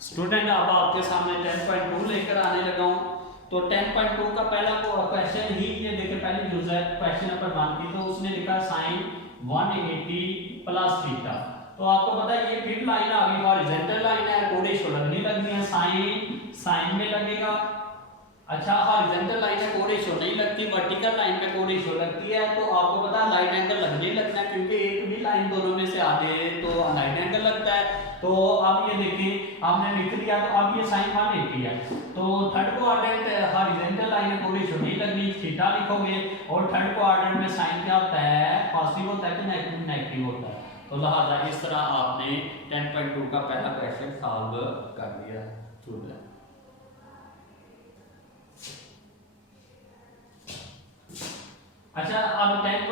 Student अब आपके सामने 10.2 लेकर आने लगा हूँ। तो 10.2 का पहला क्वेश्चन ही ये देखिए, पहली यूज है क्वेश्चन नंबर 1 की, तो उसने लिखा साइन 180 प्लस थीटा। तो आपको पता है ये फिर लाइन आ गई, हॉरिजॉन्टल लाइन है, कोई रेशो लगनी लगनी है, साइन साइन में लगेगा। अच्छा, हॉरिजॉन्टल लाइन में कोई रेशो नहीं लगती, वर्टिकल लाइन में कोई रेशो लगती है। तो आपको पता है लाइन एंगल लगने ही लगता है, क्योंकि एक भी लाइन दोनों में से आ जाए तो लाइन एंगल लगता है। तो अब ये देखिए आपने लिख दिया, तो अब ये साइन 180 है, तो थर्ड क्वाड्रेंट हॉरिजॉन्टल लाइन में कोई रेशो नहीं लगनी, थीटा लिखोगे। और थर्ड क्वाड्रेंट में साइन क्या होता है, पॉजिटिव होता है कि नेगेटिव, नेगेटिव होता है। तो लिहाजा इस तरह आपने 10.2 का पहला क्वेश्चन सॉल्व कर दिया। स्टूडेंट अच्छा, अब 10.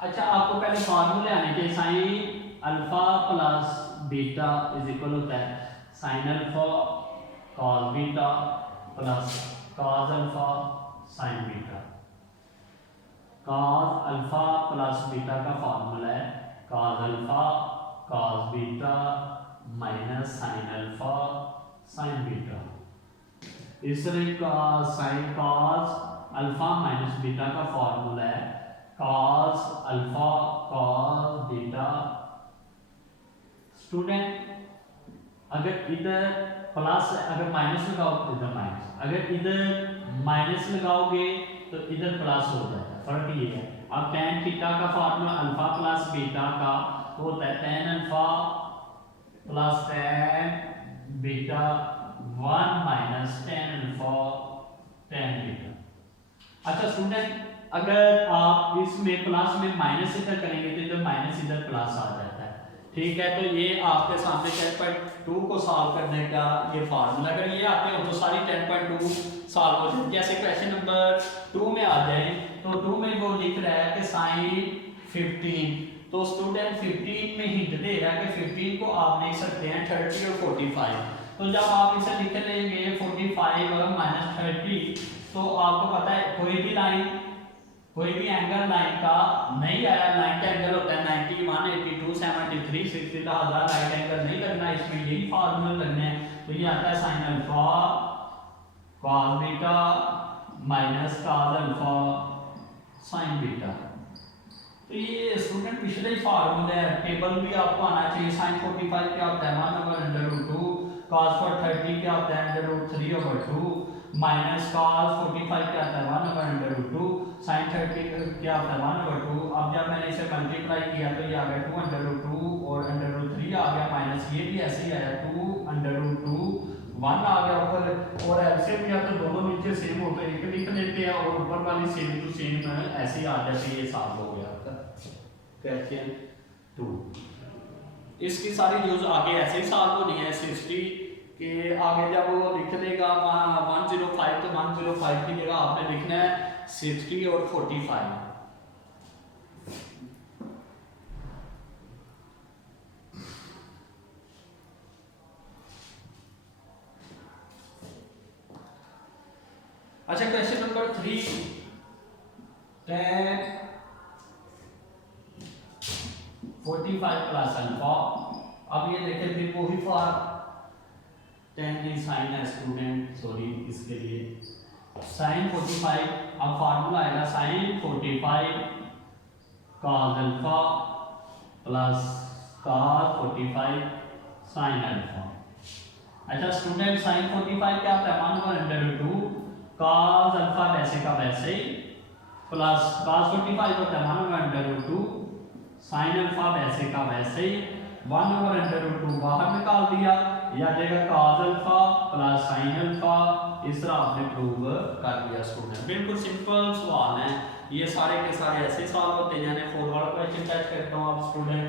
अच्छा, आपको पहले फार्मूले आने चाहिए। Sine alpha plus beta is equal होता है sine alpha cos beta plus cos alpha sine beta. Cos alpha plus beta का फार्मूला है cos alpha cos beta minus sine alpha sine beta. इस तरह का sine cos alpha minus beta का formula है cos alpha cos beta. Student अगर इधर plus, अगर माइनस लगाओ तो इधर माइनस, अगर इधर माइनस लगाओगे तो इधर प्लस हो जाएगा, फर्क ये है। अब tan थीटा का फार्मूला अल्फा प्लस बीटा का तो होता है tan alpha plus tan beta 1 minus tan alpha tan beta. अच्छा स्टूडेंट, अगर आप इसमें प्लस में माइनस इधर करेंगे तो इधर माइनस इधर प्लस आ जाता है, ठीक है। तो ये आपके सामने 10.2 को सॉल्व करने का ये फार्मूला, अगर ये आते हो तो सारी 10.2 सॉल्व हो जाए। जैसे क्वेश्चन नंबर 2 में आ जाए, तो 2 में वो लिख रहा है कि साइन 15, तो स्टूडेंट 15 में हिंट दे रहा है कि 15 को आप लिख सकते हैं 30 और 45। तो जब आप इसे लिख लेंगे 45 और माइनस 30, तो आपको पता है कोई भी लाइन, कोई भी एंगल लाइन का नहीं आया, लाइन का एंगल होता है 90, 182, 73, 60, तो हजार राइट एंगल नहीं लगना, इसमें यही फार्मूला लगने हैं। तो ये आता है sine alpha cos beta minus cos alpha sine beta. तो ये स्टूडेंट पिछले ही फार्मूले है, टेबल भी आपको आना चाहिए। साइन 45 क्या होता है 1/√2, cos 30 क्या होता है √3/2, माइनस cos 45 क्या होता है 1/√2, sin 30 क्या होता है 1/2। अब जब मैंने इसे मल्टीप्लाई किया तो ये आ गया 2/2 और √3 आ गया, माइनस ये भी ऐसे ही आया 2/2, 1 आ गया ऊपर, और एलसीएम किया तो दोनों नीचे सेम होते हैं, एक लिख लेते हैं और ऊपर वाली सेम टू सेम ऐसे ही आ जाती है। ये सॉल्व हो गया क्वेश्चन 2। इसकी सारी यूज आगे ऐसे ही सॉल्व होनी है 60 के आगे। जब वो लिख देगा 105 तो 105 की जगह आपने लिखना है 60 और 45। अच्छा, क्वेश्चन नंबर 3, 10 45 प्लस अल्फा। अब ये देखें फिर वही फॉर 10 की साइन है स्टूडेंट, सॉरी इसके लिए साइन 45। अब फार्मूला आएगा sine 45 cos alpha plus cos 45 sine alpha. अच्छा स्टूडेंट, साइन 45 क्या होता है 1/2 कॉस अल्फा वैसे का वैसे ही प्लस कॉस 45 होता है 1/2 साइन अल्फा वैसे का वैसे ही 1/2 बाहर निकाल दिया, या जाएगा cos alpha plus sine alpha. इस तरह आपने प्रूव कर दिया स्टूडेंट। बिल्कुल सिंपल सवाल है, ये सारे के सारे ऐसे सॉल्व होते जाने। 4 वाला क्वेश्चन टेस्ट करता हूं आप स्टूडेंट।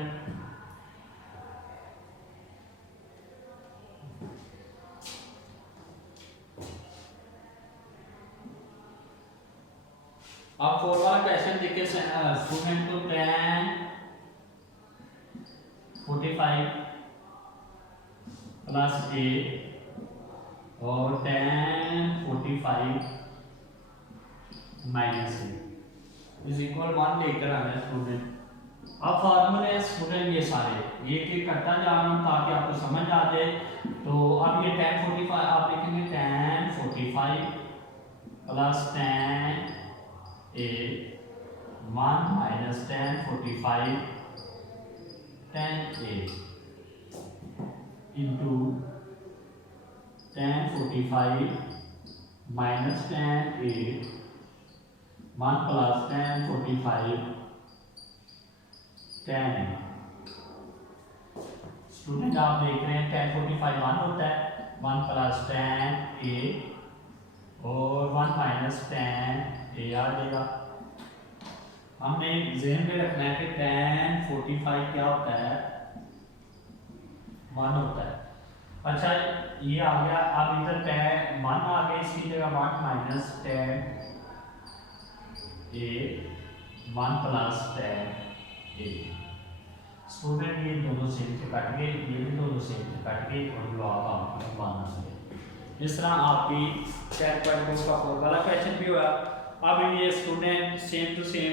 आप 4 वाला क्वेश्चन देखिए स्टूडेंट, तो tan 45 प्लस a और tan 45 minus a is equal 1 लेकर आना है स्टूडेंट। अब फार्मूले स्टूडेंट ये सारे ये कि करता जा रहा हूँ ताकि आपको समझ आ जाए। तो अब ये tan 45 आप लिखेंगे tan 45 plus tan a 1 minus tan 45 tan a into tan 45 minus tan a 1 plus tan 45 tan a। Student आप देख रहे हैं tan 45 1 होता है, 1 प्लस tan a और 1 माइनस tan a आ जाएगा। हमने ज़हन में रखना है कि tan 45 क्या होता है, 1 होता है। अच्छा ये आ गया। अब इधर tan 1 आ गया, इसकी जगह 1 minus tan a 1 plus tan a। Student ये दोनों सेम से कट गए, ये भी दोनों सेम से कट गए और जवाब आपका बनना चाहिए। इस तरह आपकी 10.2 का वाला क्वेश्चन भी हुआ। अब ये स्टूडेंट सेम टू सेम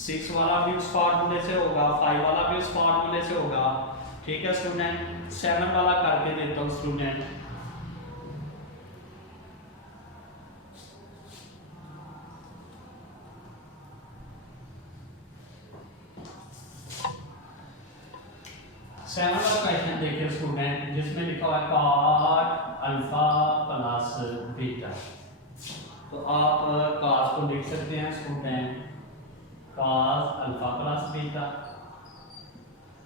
6 वाला भी उस फार्मूले से होगा, 5 वाला भी उस फार्मूले से होगा। ठीक है स्टूडेंट, 7 वाला करके देता हूँ स्टूडेंट। सेवन वाला क्वेश्चन देखिए स्टूडेंट, जिसमें लिखा हुआ है cot अल्फा प्लस बीटा। तो आप cos को लिख सकते हैं student cos alpha plus beta.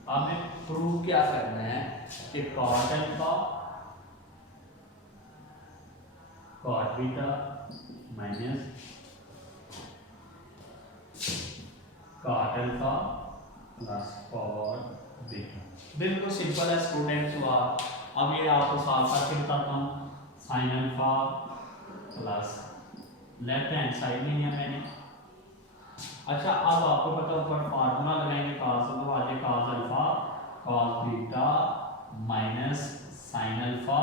हमें प्रूव क्या करना है कि cot alpha cot beta minus cot alpha plus cot beta. बिल्कुल सिंपल है स्टूडेंट। तो अब ये आपको सॉल्व करके बताता हूँ। Sine alpha plus left hand side में लिया मैंने। अच्छा अब आपको पता ऊपर फार्मूला लगाएंगे cos, तो आ जाए cos alpha cos beta minus sine alpha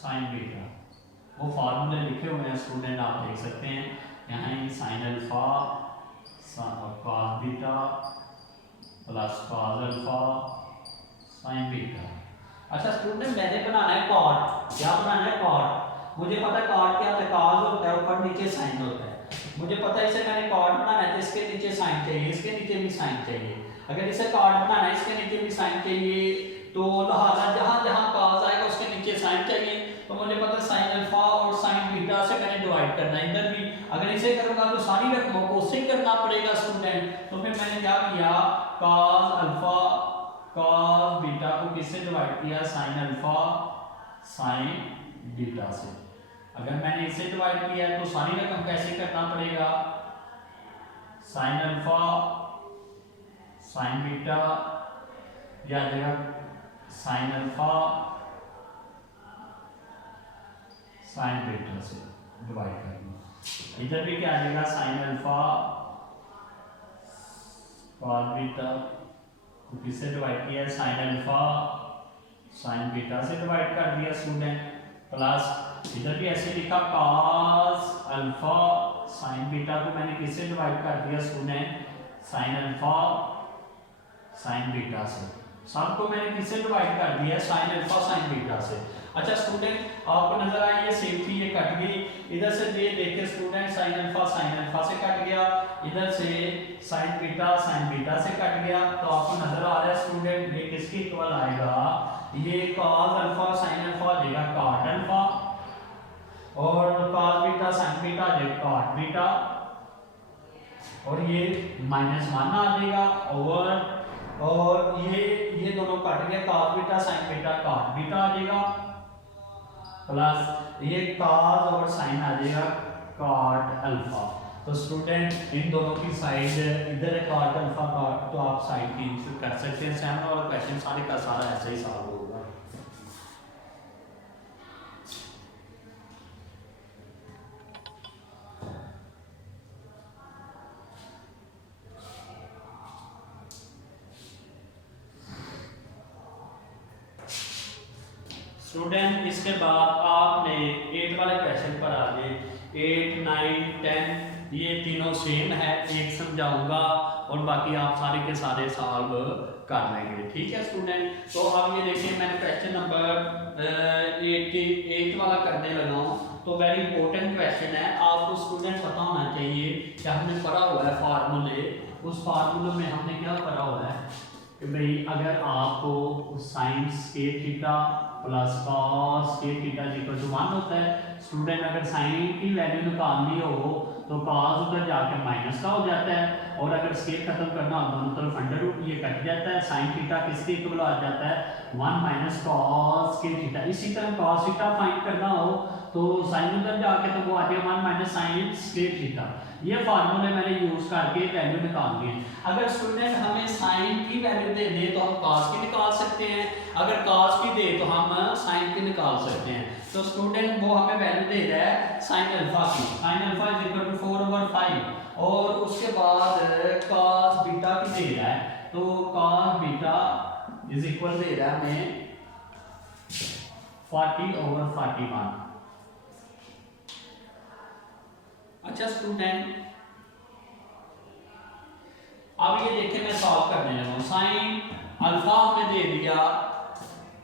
sine beta. वो फार्मूले लिखे हुए हैं स्टूडेंट, आप देख सकते हैं यहाँ ही sine alpha cos beta plus cos alpha sine beta. अच्छा स्टूडेंट मैंने बनाना है cot। क्या बनाना है cot? मुझे पता है cot क्या होता है, cos होता है ऊपर नीचे साइन होता है। मुझे पता है इसे मैंने cot बनाना है तो इसके नीचे साइन चाहिए, इसके नीचे भी साइन चाहिए। अगर इसे cot बनाना है इसके नीचे भी साइन चाहिए, तो लिहाजा जहां जहां cos आएगा उसके नीचे साइन चाहिए। तो मुझे पता है साइन अल्फा और साइन बीटा से मैंने डिवाइड करना है इधर भी। अगर इसे करूंगा तो सारी रकमों को उससे करना पड़ेगा स्टूडेंट। तो फिर मैंने क्या किया, cos अल्फा cos बीटा को किससे डिवाइड किया, साइन अल्फा साइन बीटा से। अगर मैंने इसे डिवाइड किया तो सारी रकम कैसे करना पड़ेगा, साइन अल्फा साइन बीटा या जगह साइन अल्फा साइन बीटा से डिवाइड करना। इधर भी क्या आ जाएगा, साइन अल्फा cos बीटा को किससे डिवाइड किया, साइन अल्फा साइन बीटा से डिवाइड कर दिया स्टूडेंट। प्लस इधर भी ऐसे लिखा cos अल्फा साइन बीटा को मैंने किससे डिवाइड कर दिया student, sine alpha sine beta से। सबको मैंने किससे डिवाइड कर दिया, साइन अल्फा साइन बीटा से। अच्छा स्टूडेंट आपको नजर आई ये सेम थी, ये कट गई। इधर से ये देखिए स्टूडेंट साइन अल्फा से कट गया, इधर से साइन बीटा से कट गया। तो आपको नजर आ रहा है स्टूडेंट ये किसके इक्वल आएगा, ये cos अल्फा साइन अल्फा आ जाएगा cot अल्फा और cos बीटा साइन बीटा आ जाएगा cot बीटा और ये -1 आ जाएगा और ये दोनों कट गए, cos beta sine beta cot beta आ जाएगा प्लस ये cos और साइन आ जाएगा cot अल्फा। तो स्टूडेंट इन दोनों की साइड इधर है cot अल्फा cot, तो आप साइड की इंसर्ट कर सकते हैं। सेवन वाला क्वेश्चन सारे का सारा ऐसे ही सॉल्व होगा। स्टूडेंट इसके बाद आपने 8 वाले क्वेश्चन पर आ गए, 8, 9, 10 ये तीनों सेम है, एक समझाऊंगा और बाकी आप सारे के सारे सॉल्व कर लेंगे। ठीक है स्टूडेंट, तो अब ये देखिए मैंने क्वेश्चन नंबर 88 वाला करने लगा हूँ। तो वेरी इंपॉर्टेंट क्वेश्चन है, आपको स्टूडेंट पता होना चाहिए कि हमने पढ़ा हुआ है फार्मूले, उस फार्मूले में हमने क्या पढ़ा हुआ है कि भाई अगर आपको sine square theta plus cos square theta equal to 1 होता है। स्टूडेंट अगर साइन की वैल्यू निकालनी हो तो कॉस उधर जाके माइनस का हो जाता है, और अगर स्केल खत्म करना हो दोनों तरफ अंडर रूट ये कट जाता है। साइन थीटा किसके इक्वल आ जाता है 1 माइनस कॉस स्क्वायर थीटा। इसी तरह कॉस थीटा फाइंड करना हो तो साइन उधर जाके तो वो आ गया 1 माइनस साइन स्क्वायर थीटा। ये फार्मूले मैंने यूज करके वैल्यू निकालनी है। अगर स्टूडेंट हमें साइन की वैल्यू दे दे तो हम कॉस की निकाल सकते हैं, अगर कॉस की दे तो हम साइन की निकाल सकते हैं। तो स्टूडेंट वो हमें वैल्यू दे रहा है साइन अल्फा की, sine alpha is equal to 4/5 और उसके बाद कॉस बीटा की दे रहा है, तो कॉस बीटा इज इक्वल दे रहा है हमें 40/41। अच्छा स्टूडेंट, अब ये देखिए मैं सॉल्व करने लगा हूं। साइन अल्फा हमें दे दिया,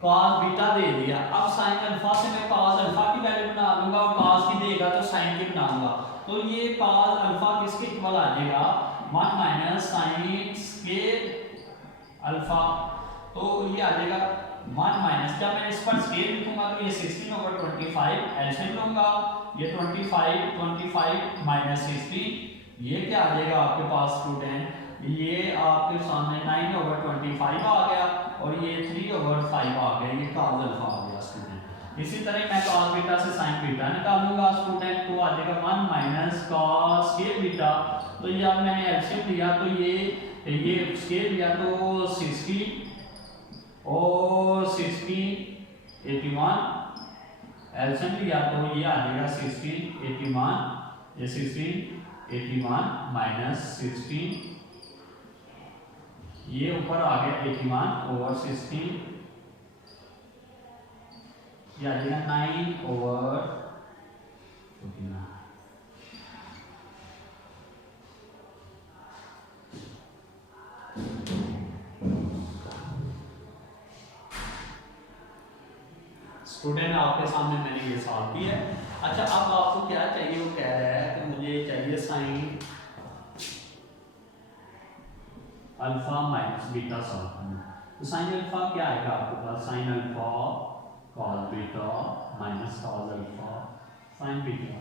कॉस बीटा दे दिया। अब साइन अल्फा से मैं कॉस अल्फा की वैल्यू बना लूंगा और कॉस की देगा तो साइन की बना लूंगा। तो ये कॉस अल्फा किसके इक्वल आ जाएगा 1 माइनस साइन स्क्वायर अल्फा, तो ये आ जाएगा 1 माइनस, जब मैं इस पर स्केल लिखूंगा तो ये 16/25 एलसीएम लूंगा, ये 25 माइनस 16 ये क्या आ जाएगा आपके पास स्टूडेंट, ये आपके सामने 9/25 आ गया और ये 3/5 आ गया, ये कॉस अल्फा आ गया स्टूडेंट। इसी तरह मैं कॉस बीटा से साइन बीटा निकालूंगा स्टूडेंट, तो आ जाएगा 1 माइनस कॉस स्क्वायर बीटा। तो ये अब मैंने एलसीएम लिया तो ये स्क्वायर लिया तो 60 और 60 81, एलसीएम लिया तो ये आ जाएगा 16 81, ये 16 81 माइनस 16, ये ऊपर आ गया 81/16, ये आ जाएगा 9/49। स्टूडेंट आपके सामने मैंने ये सॉल्व किया है। अच्छा अब आपको क्या चाहिए, वो कह रहा है कि मुझे चाहिए sine alpha minus beta solve करना। तो साइन अल्फा क्या आएगा आपके पास, sine alpha cos beta minus cos alpha sine beta.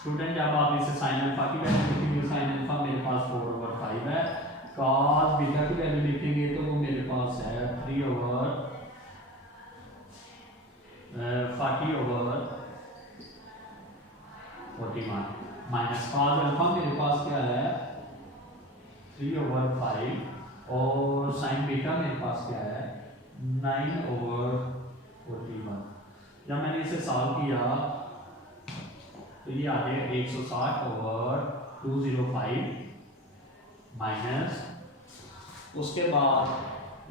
Student जब आप इसे साइन अल्फा की वैल्यू लिखेंगे, साइन अल्फा मेरे पास 4/5 है, कॉस बीटा की वैल्यू लिखेंगे तो वो मेरे पास है 3/40/41 माइनस कॉस अल्फा मेरे पास क्या है 3/5 और साइन बीटा मेरे पास क्या है 9/41। जब मैंने इसे सॉल्व किया तो ये आ गया 160/205 माइनस, उसके बाद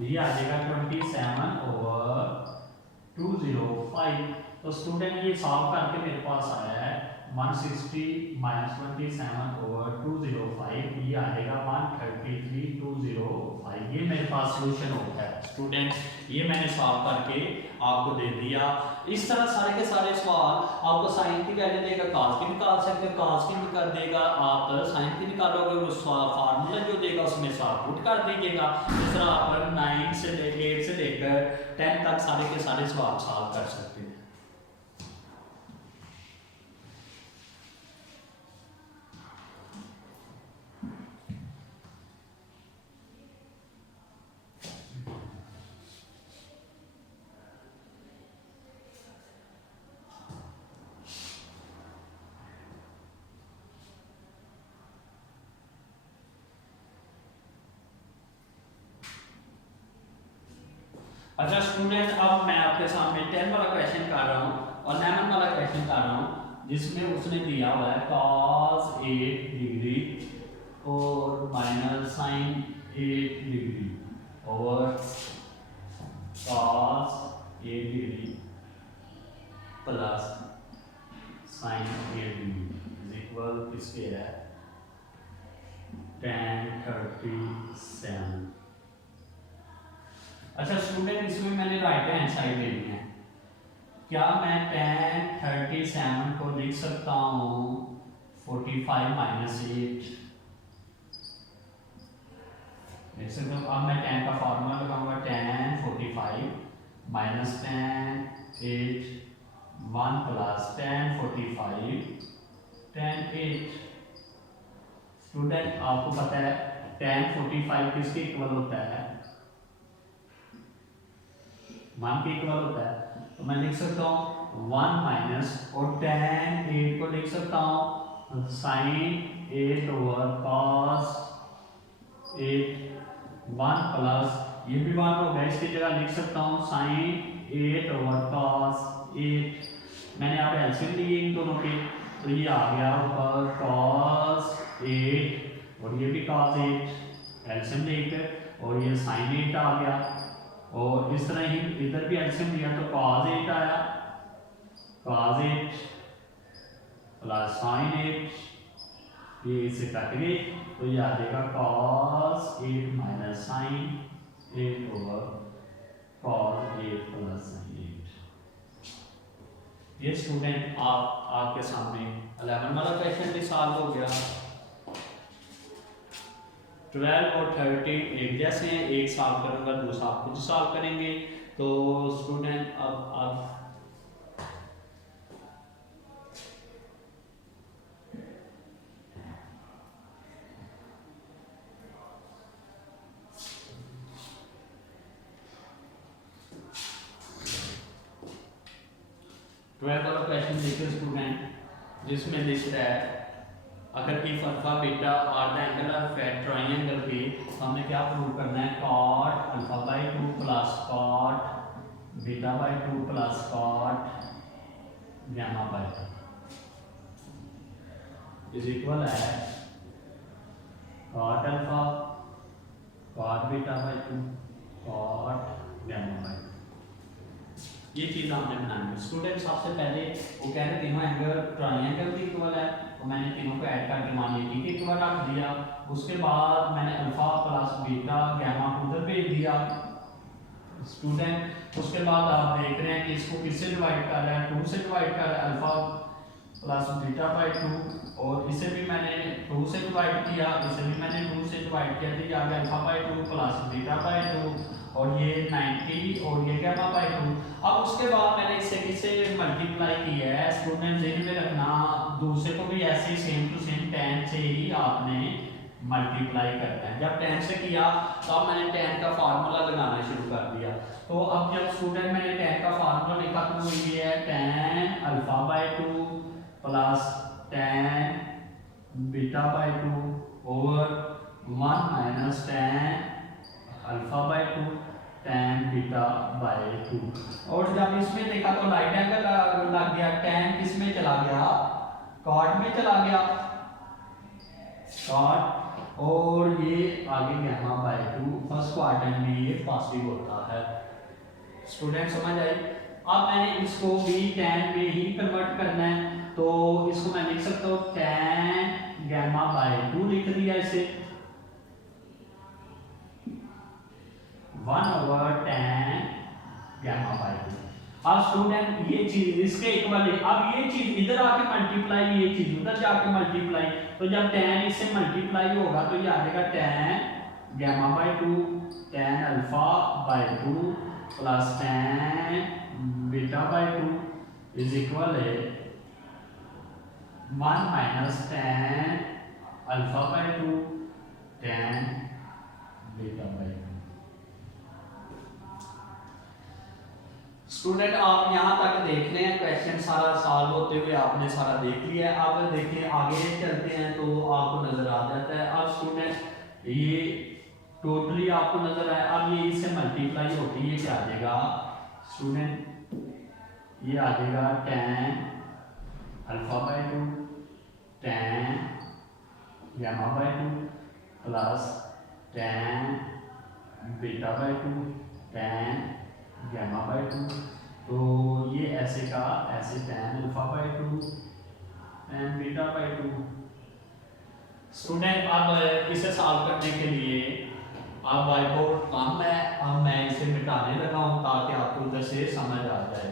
ये आ जाएगा 27/205। तो स्टूडेंट ये सॉल्व करके मेरे पास आया है 160 माइनस 27/205, ये आ जाएगा 133/205। ये मेरे पास सॉल्यूशन होता है स्टूडेंट, ये मैंने सॉल्व करके आपको दे दिया। इस तरह सारे के सारे सवाल आपको साइन की वैल्यू देगा, कॉस की निकाल सकते हैं, कॉस की निकाल देगा, आप साइन की निकालोगे, उस फार्मूला जो देगा उसमें सॉल्व पुट कर दीजिएगा। इस तरह आप 8 से लेकर 10 तक सारे के सारे सवाल सॉल्व कर सकते हैं। अच्छा स्टूडेंट, अब मैं आपके सामने 10 वाला क्वेश्चन कर रहा हूँ और 11 वाला क्वेश्चन कर रहा हूँ, जिसमें उसने दिया हुआ है cos 8 डिग्री और माइनस साइन 8 डिग्री और cos 8 degree plus sign 8 degree is equal equal किसके है, tan 37। अच्छा स्टूडेंट, इसमें मैंने राइट हैंड साइड लेनी है। क्या मैं tan 37 को लिख सकता हूँ 45 माइनस 8? देख सकते हो। अब मैं tan का फॉर्मूला लगाऊंगा, tan 45 minus tan 8 1 plus tan 45 tan 8। Student आपको पता है tan 45 किसके इक्वल होता है, 1 के इक्वल होता है। तो मैं लिख सकता हूँ 1 माइनस, और tan 8 को लिख सकता हूँ sin 8 ओवर cos 8 1 प्लस, ये भी 1 हो गया, इसकी जगह लिख सकता हूँ sin 8 ओवर cos 8। मैंने यहाँ पे एलसीएम ली इन दोनों की, तो ये आ गया ऊपर cos 8 और ये भी cos 8, एलसीएम लेकर, और ये sin 8 आ गया। और इस तरह ही इधर भी एलसीएम लिया तो cos 8 आया, cos 8 प्लस sin 8, ये इसे कट गए तो ये आ जाएगा cos 8 minus sin 8 over cos 8 plus sin 8। ये स्टूडेंट आपके सामने 11 वाला क्वेश्चन भी सॉल्व हो गया। 12 और 30 एक जैसे हैं, एक सॉल्व करूंगा, दूसरा आप खुद सॉल्व करेंगे। तो स्टूडेंट अब 12 वाला क्वेश्चन देखिए स्टूडेंट, जिसमें लिखता है अगर if alpha beta are the angle of a triangle B, तो हमें क्या प्रूव करना है, cot alpha by 2 plus cot beta by 2 plus cot gamma by 2 is equal है cot alpha cot beta by 2 cot gamma by 2। ये चीज़ हमने बनानी है स्टूडेंट। सबसे पहले वो कह रहे तीनों एंगल ट्रायंगल भी इक्वल है, तो मैंने तीनों को ऐड करके मान लिया ठीक इक्वल रख दिया। उसके बाद मैंने अल्फा प्लस बीटा गामा उधर भेज दिया स्टूडेंट। उसके बाद आप देख रहे हैं कि इसको किससे डिवाइड कर रहा है, 2 से डिवाइड कर रहा है, अल्फा प्लस बीटा बाई 2, और इसे भी मैंने 2 से डिवाइड किया, इसे भी मैंने 2 से डिवाइड किया, तो ये आ गया alpha by 2 plus beta by 2, और ये 90 और ये गामा बाई 2। अब उसके बाद मैंने इसे किससे मल्टीप्लाई किया है स्टूडेंट, ध्यान में रखना, दूसरे को भी ऐसे सेम टू सेम tan से ही आपने मल्टीप्लाई करना है। जब tan से किया तो अब मैंने tan का फार्मूला लगाना शुरू कर दिया। तो अब जब स्टूडेंट मैंने tan का फार्मूला लिखा तो ये है tan alpha by 2 plus tan beta by 2 over 1 minus tan alpha by 2 tan beta by 2। और जब इसमें देखा तो राइट एंगल लग गया, tan किस में चला गया, cot में चला गया, cot, और ये आगे गामा बाई 2 फर्स्ट क्वाड्रेंट में ये पॉजिटिव होता है। स्टूडेंट समझ आई। अब मैंने इसको भी tan में ही कन्वर्ट करना है, तो इसको मैं लिख सकता हूँ tan गामा बाई 2 लिख दिया इसे 1 ओवर tan गामा बाई 2। अब स्टूडेंट ये चीज इसके इक्वल है, अब ये चीज इधर आके मल्टीप्लाई, ये चीज उधर जाके मल्टीप्लाई, तो जब tan इससे मल्टीप्लाई होगा तो ये आ जाएगा tan gamma by 2 tan alpha by 2 plus tan beta by 2 is equal है 1 minus tan alpha by 2 tan beta by 2। Student आप यहाँ तक देख रहे हैं, क्वेश्चन सारा सॉल्व होते हुए आपने सारा देख लिया है। अब देखिए आगे चलते हैं तो आपको नजर आ जाता है। अब स्टूडेंट ये टोटली आपको नजर आया, अब ये इससे मल्टीप्लाई होती है, क्या आ जाएगा स्टूडेंट, ये आ जाएगा tan alpha by 2 tan gamma by 2 plus tan beta by 2 tan gamma by 2। तो ये ऐसे का ऐसे tan alpha by 2 tan beta by 2। Student अब इसे सॉल्व करने के लिए अब वाई बोर्ड कम है, अब मैं इसे मिटाने लगा हूं ताकि आपको उधर से समझ आ जाए।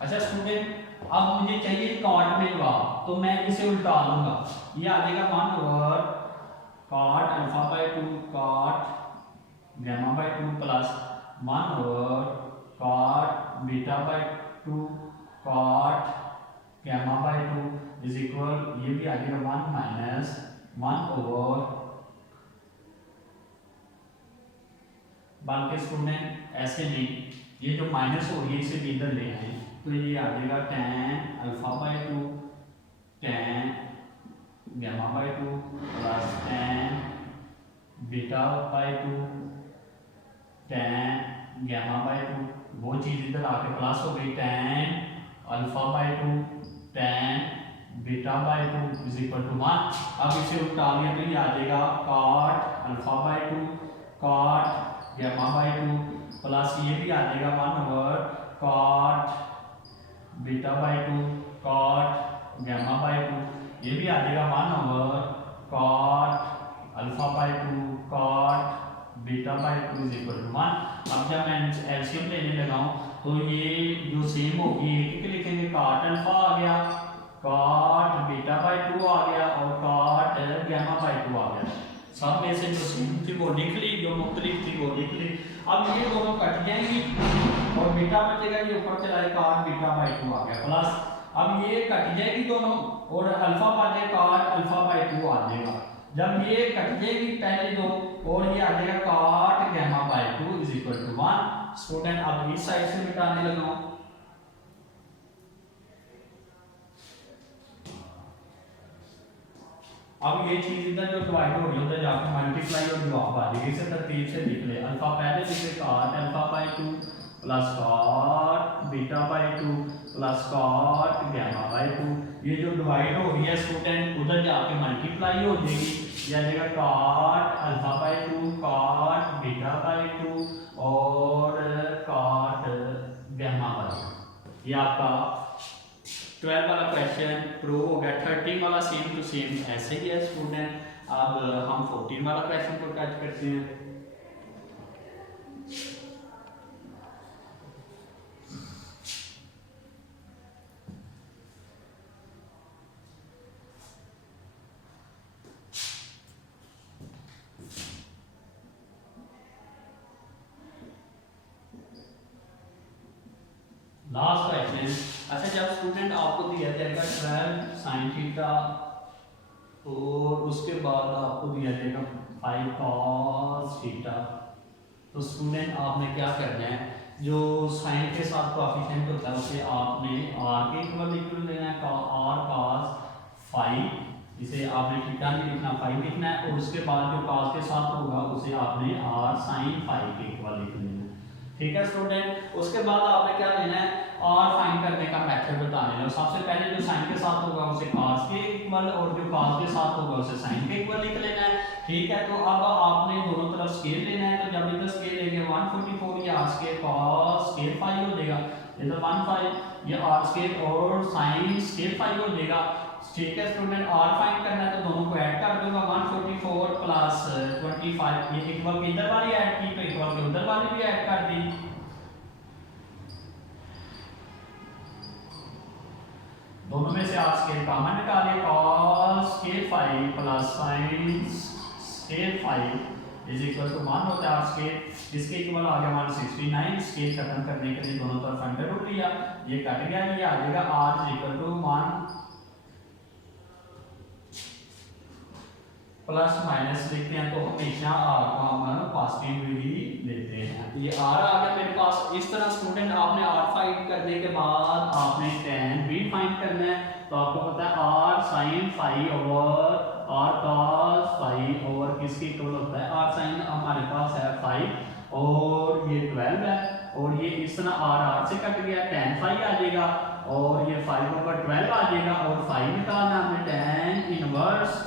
अच्छा स्टूडेंट अब मुझे चाहिए कॉट में जवाब, तो मैं इसे उल्टा लूंगा। ये आ जाएगा 1 cot alpha by 2 cot gamma by 2 plus 1 cot beta by 2 cot gamma by 2 is equal, ये भी आ जाएगा 1 माइनस 1 बल्कि स्टूडेंट ऐसे नहीं, ये जो माइनस हो रही है इसे इधर ले आए, तो ये आ जाएगा tan alpha by 2 tan gamma by 2 plus tan beta by 2 tan gamma by 2, वो चीज़ इधर आके प्लस हो गई tan alpha by 2 tan beta by 2 is equal to 1। अब इसे उल्टा लिया तो ये आ जाएगा cot alpha by 2 cot gamma by 2 plus ये भी आ जाएगा 1 cot beta by 2 cot gamma by 2, ये भी आ जाएगा 1 cot alpha by 2 cot beta by 2 is equal to 1। अब जब मैं एलसीएम लेने लगा हूँ तो ये जो सेम होगी एक लिखेंगे, cot अल्फा आ गया, cot बीटा बाई 2 आ गया और cot गामा बाई 2 आ गया। सब में से जो सेम थी वो लिख ली, जो मुख्तलिफ थी वो लिख ली। अब ये दोनों कट जाएंगी और बीटा बचेगा, ये ऊपर चला जाएगा cot बीटा बाई 2 आ गया प्लस, अब ये कट जाएगी दोनों और अल्फा पाजे cot अल्फा बाई 2 आ जाएगा। जब ये कट जाएगी पहले दो और ये आ जाएगा cot gamma by 2 is equal to 1। Student अब इस साइड से मिटाने लगा हूं, अब ये चीज इधर जो डिवाइड हो रही है उधर जाके मल्टीप्लाई और जवाब आ जाएगी। इसे तरतीब से लिख ले, अल्फा पहले लिखे cot alpha by 2 plus cot beta by 2 plus cot gamma by 2, ये जो डिवाइड हो रही है स्टूडेंट उधर जाके मल्टीप्लाई हो जाएगी, ये आ जाएगा cot alpha by 2 cot beta by 2 और cot गामा बाई 2। ये आपका 12 वाला क्वेश्चन प्रूव हो गया। 13 वाला सेम टू सेम ऐसे ही है स्टूडेंट। अब हम 14 वाला क्वेश्चन को टच करते हैं। लास्ट क्वेश्चन, अच्छा जब स्टूडेंट आपको दिया जाएगा 12 sin थीटा और उसके बाद आपको दिया जाएगा 5 cos थीटा, तो स्टूडेंट आपने क्या करना है, जो साइन के साथ कोएफिशिएंट होता है उसे आपने r के इक्वल लेना है, r cos 5, इसे आपने थीटा नहीं लिखना 5 लिखना है, और उसके बाद जो cos के साथ होगा उसे आपने r sin 5 के इक्वल लिख लेना है। ठीक है स्टूडेंट, उसके बाद आपने क्या लेना है, r फाइंड करने का मेथड बताने लो। सबसे पहले जो साइन के साथ होगा उसे cos के इक्वल और जो cos के साथ होगा उसे साइन के इक्वल लिख लेना है। ठीक है, तो अब आपने दोनों तरफ स्केल लेना है, तो जब इधर स्केल लेंगे 144 ये r स्केल cos स्केल 5 हो जाएगा, इधर 15 ये r स्केल और sin स्केल 5 हो जाएगा। ठीक है स्टूडेंट, r फाइंड करना है तो दोनों को ऐड कर दूंगा, 144 प्लस 25, ये इक्वल के इधर वाली ऐड की तो इक्वल के उधर वाली भी ऐड कर दी। दोनों में से आप स्केल कॉमन निकालिए, cos scale 5 plus sin scale 5 is equal to 1 होता है स्केल, इसके इक्वल आ गया 169। स्केल खत्म करने के लिए दोनों तरफ अंडर रूट लिया, ये कट गया, ये आ जाएगा r is equal to 1 plus minus लिखते हैं तो हमेशा r को हम पॉजिटिव ही लेते हैं। तो ये r आ गया मेरे पास। इस तरह स्टूडेंट आपने r फाइंड करने के बाद आपने tan भी फाइंड करना है, तो आपको पता है r sin 5 over r cos 5 over किसके इक्वल होता है, r sin हमारे पास है 5 और ये 12 है, और ये इस तरह r से कट गया, tan 5 आ जाएगा और ये 5 ओवर 12 आ जाएगा, और 5 निकालना हमने tan इनवर्स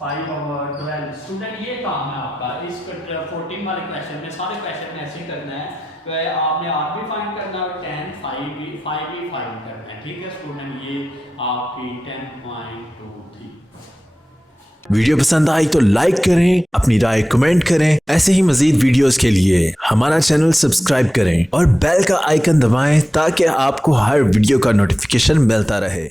5/12 स्टूडेंट ये काम है आपका इस 14 वाले क्वेश्चन में, सारे क्वेश्चन में ऐसे ही करना है। तो आपने r भी फाइंड करना है और tan 5 भी फाइंड करना है, ठीक है स्टूडेंट। ये आपकी 10.2 थी। वीडियो पसंद आई तो लाइक करें, अपनी राय कमेंट करें। ऐसे ही मजीद वीडियोस के लिए हमारा चैनल सब्सक्राइब करें और बेल का आइकन दबाएं ताकि आपको हर वीडियो का नोटिफिकेशन मिलता रहे।